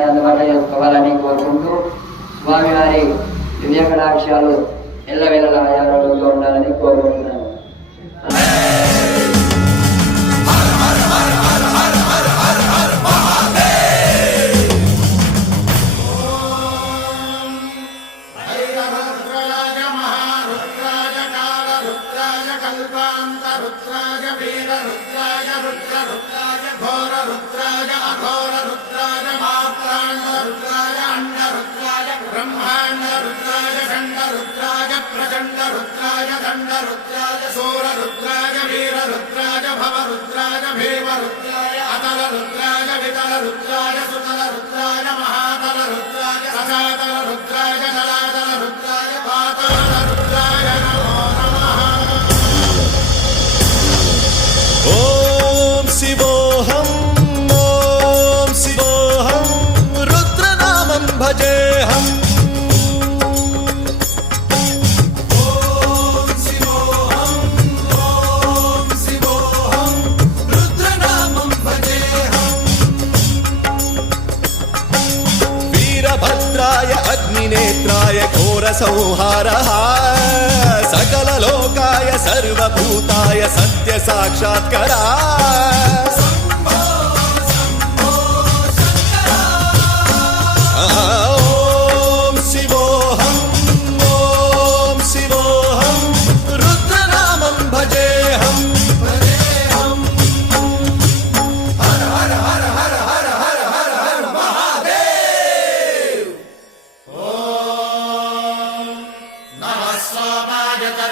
దాన్ని అందుబాటులో చేసుకోవాలని కోరుకుంటూ స్వామివారి దివ్యకటాక్షాలు ఎల్లవేళలా ఆరోగ్యంగా ఉండాలని కోరుకుంటున్నాను. संहारः सकललोकाय सर्वभूताय सत्य साक्षात्करा ओम शिवोऽहं ओम शिवोऽहं रुद्रनामं भजेऽहं हर हर हर हर हर हर हर हर महादेव।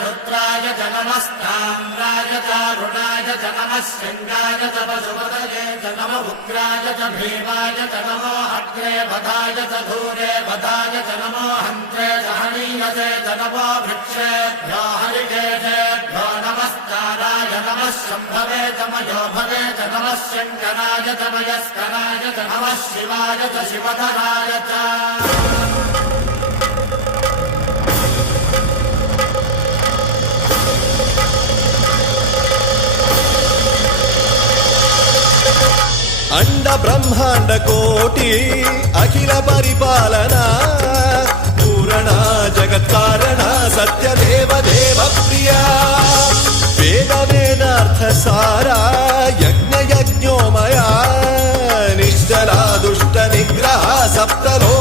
रुद्राय च नमस्ताम्राय च रुणाय च नमः शृङ्गाय च पशुपतये च नमः उग्राय च भीमाय च नमो अग्रे वधाय च धूरे वधाय च नमो हन्त्रे च हनीयसे च नमो वृक्षेभ्यो हरिकेशेभ्यो नमस्काराय नमः शम्भवे च मयोभवे च नमः शङ्कराय च मयस्कराय च नमः शिवाय च शिवधराय च। अंड ब्रह्मांड कोटि अखिल परिपालना पूरणा जगत्कारणा सत्य देव देव प्रिया वेद वेदार्थ सारा यज्ञ यज्ञोमया निश्चला दुष्ट निग्रह सप्तलो